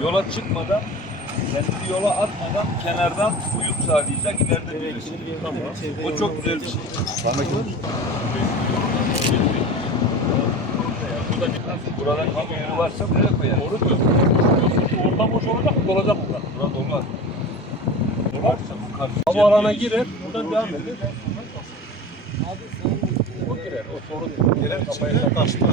yola çıkmadan kendini yola atmadan kenardan uyum sağlayacak ileride birisi. O çok güzel bir şey. Buradan kamu varsa buraya koyarız. Doğru diyorsun. Oradan boş olacak mı? Dolacak mı? Burada olmaz. Dolarsa bu karşı Hava alana girer, buradan devam eder. O girer, o sorun. Girer, kafaya sataştı.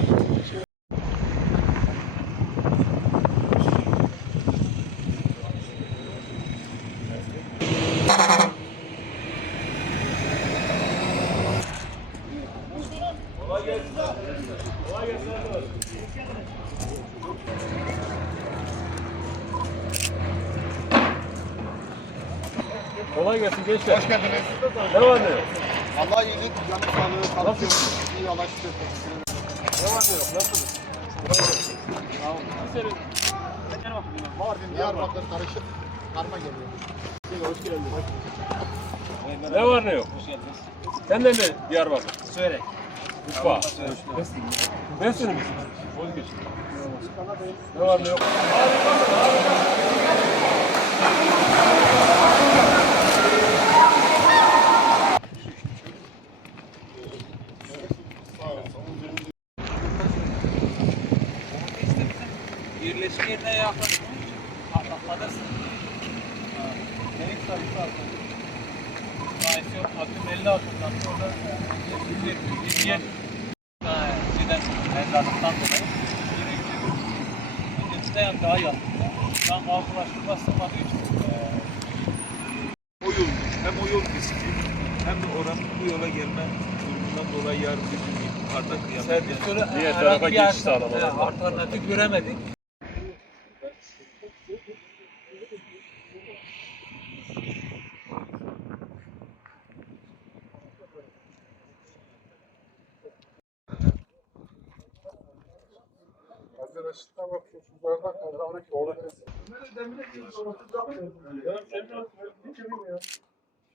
Kolay gelsin gençler. Hoş geldiniz. Ne var ne yok? Allah iyilik, canı sağlığı, tansiyon, iyi şükür. Ne var ne yok? Nasılsınız? Mardin, Diyarbakır karışık karma geliyor. Ne var ne yok? Sen de mi Diyarbakır? Söyle. Üç bağ. Beş sene mi? Vazgeçin. Ne var ne yok. Harika, harika. yerleşim yerine yaklaştığın için atlatmadasın. Ee, Delik tarafı atlatıyor. Sayısı atın 50 atın. Orada 27, 27 evladımdan dolayı yere. Öncesinde yan daha yan. Ben mağdurlaştım rastlamadığı için. O yol, hem o yol riski hem de oranın bu yola gelme durumundan dolayı yarın bir gün yukarıda kıyamet. Servis göre herhangi bir e, alternatif göremedik. Geçiş yer- sağlamaları e, lazım. Alternatif göremedik. Arkadaşlar bakıyorsun, bardak kaldı. Orada